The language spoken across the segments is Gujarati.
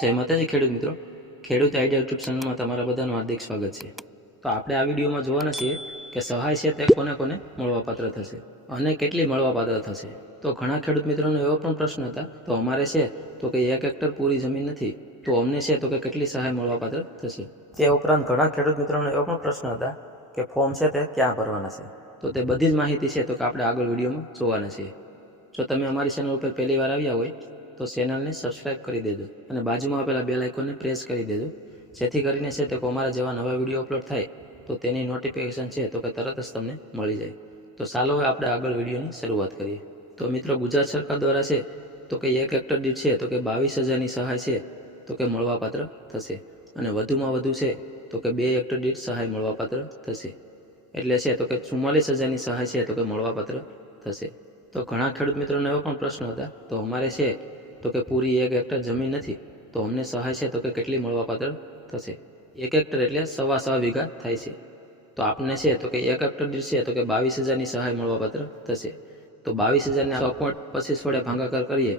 જય માતાજી ખેડૂત મિત્રો. ખેડૂત આઈડિયા યુટ્યુબ ચેનલમાં તમારા બધાનું હાર્દિક સ્વાગત છે. તો આપણે આ વિડીયોમાં જોવાના છીએ કે સહાય છે તે કોને કોને મળવાપાત્ર થશે અને કેટલી મળવાપાત્ર થશે. તો ઘણા ખેડૂત મિત્રોનો એવો પણ પ્રશ્ન હતા, તો અમારે છે તો કે એક હેક્ટર પૂરી જમીન નથી, તો અમને છે તો કે કેટલી સહાય મળવાપાત્ર થશે? તે ઉપરાંત ઘણા ખેડૂત મિત્રોનો એવો પણ પ્રશ્ન હતા કે ફોર્મ છે તે ક્યાં ભરવાના છે? તો તે બધી જ માહિતી છે તો કે આપણે આગળ વિડીયોમાં જોવાના છીએ. જો તમે અમારી ચેનલ ઉપર પહેલી વાર આવ્યા હોય તો ચેનલને સબસ્ક્રાઈબ કરી દેજો અને બાજુમાં આપેલા બેલ આઇકોનને પ્રેસ કરી દેજો. જેથી કરીને છે તો અમારા જેવા નવા વીડિયો અપલોડ થાય તો તેની નોટિફિકેશન છે તો કે તરત જ તમને મળી જાય. તો ચાલો હવે આપણે આગળ વિડીયોની શરૂઆત કરીએ. તો મિત્રો ગુજરાત સરકાર દ્વારા છે તો કે એક હેક્ટર દીઠ છે તો કે બાવીસ હજારની સહાય છે તો કે મળવાપાત્ર થશે. અને વધુમાં વધુ છે તો કે બે હેક્ટર દીઠ સહાય મળવાપાત્ર થશે. એટલે છે તો કે ચુમ્માલીસ હજારની સહાય છે તો કે મળવાપાત્ર થશે. તો ઘણા ખેડૂત મિત્રોને એવો પણ પ્રશ્ન હતા. તો અમારે છે તો કે પૂરી એક હેક્ટર જમીન નથી, તો અમને સહાય છે તો કે કેટલી મળવાપાત્ર થશે? એક હેક્ટર એટલે સવા સવા વીઘા થાય છે. તો આપને છે તો કે એક હેક્ટર દીઠ છે તો કે બાવીસ હજારની સહાય મળવાપાત્ર થશે. તો બાવીસ હજારને છ પોઈન્ટ પચીસ વડે ભાંગાકાર કરીએ,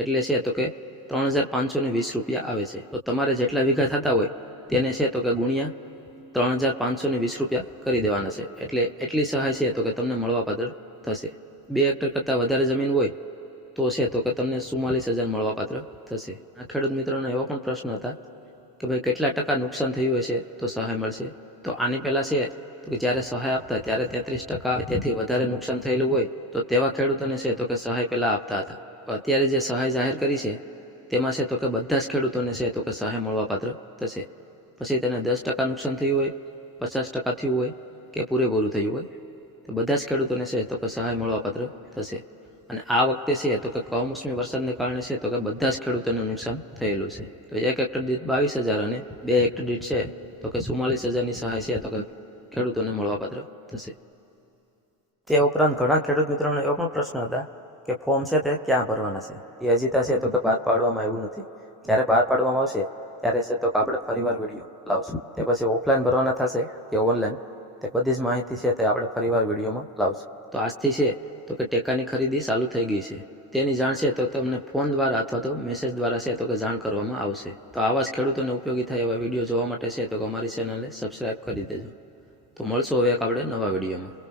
એટલે છે તો કે ત્રણ હજાર પાંચસો વીસ રૂપિયા આવે છે. તો તમારે જેટલા વીઘા થતા હોય તેને છે તો કે ગુણ્યા ત્રણ હજાર પાંચસો વીસ રૂપિયા કરી દેવાના છે. એટલે એટલી સહાય છે તો કે તમને મળવાપાત્ર થશે. બે હેક્ટર કરતાં વધારે જમીન હોય તો છે તો કે તમને ચુમ્માલીસ હજાર મળવાપાત્ર થશે. આ ખેડૂત મિત્રોનો એવો પણ પ્રશ્ન હતા કે ભાઈ કેટલા ટકા નુકસાન થયું હશે તો સહાય મળશે. તો આની પહેલાં છે તો કે જ્યારે સહાય આપતા ત્યારે તેત્રીસ ટકા તેથી વધારે નુકસાન થયેલું હોય તો તેવા ખેડૂતોને છે તો કે સહાય પહેલાં આપતા હતા. અત્યારે જે સહાય જાહેર કરી છે તેમાં છે તો કે બધા જ ખેડૂતોને છે તો કે સહાય મળવાપાત્ર થશે. પછી તેને દસ ટકા નુકસાન થયું હોય, પચાસ ટકા થયું હોય કે પૂરેપૂરું થયું હોય તો બધા જ ખેડૂતોને છે તો કે સહાય મળવાપાત્ર થશે. અને આ વખતે છે, તો કે કમોસમી વરસાદને કારણે છે, તો કે બધા જ ખેડૂતોને નુકસાન થયેલું છે. તો એક હેક્ટર દીઠ બાવીસ હજાર અને બે હેક્ટર દીઠ છે, તો કે ચુમ્માલીસ હજારની સહાય છે, તો કે ખેડૂતોને મળવાપાત્ર થશે. તે ઉપરાંત ઘણા ખેડૂત મિત્રોનો એવો પણ પ્રશ્ન હતા કે ફોર્મ છે તે ક્યાં ભરવાના છે? એ હજી છે, તો કે બહાર પાડવામાં આવ્યું નથી. જ્યારે બહાર પાડવામાં આવશે, ત્યારે છે, તો કે આપણે ફરીવાર વીડિયો લાવશું. તે પછી ઓફલાઈન ભરવાના થશે કે ઓનલાઈન તે બધી જ માહિતી છે, તે આપણે ફરીવાર વિડીયોમાં લાવશું. તો આજથી છે, તો કે ટેકાની ખરીદી ચાલુ થઈ ગઈ છે. તેની જાણ છે, તો તમને ફોન દ્વારા અથવા તો મેસેજ દ્વારા છે, તો કે જાણ કરવામાં આવશે. તો આવા જ ખેડૂતોને ઉપયોગી થાય એવા વીડિયો જોવા માટે છે, તો અમારી ચેનલને સબસ્ક્રાઈબ કરી દેજો. તો મળશું હવે એક આપણે નવા વિડીયોમાં.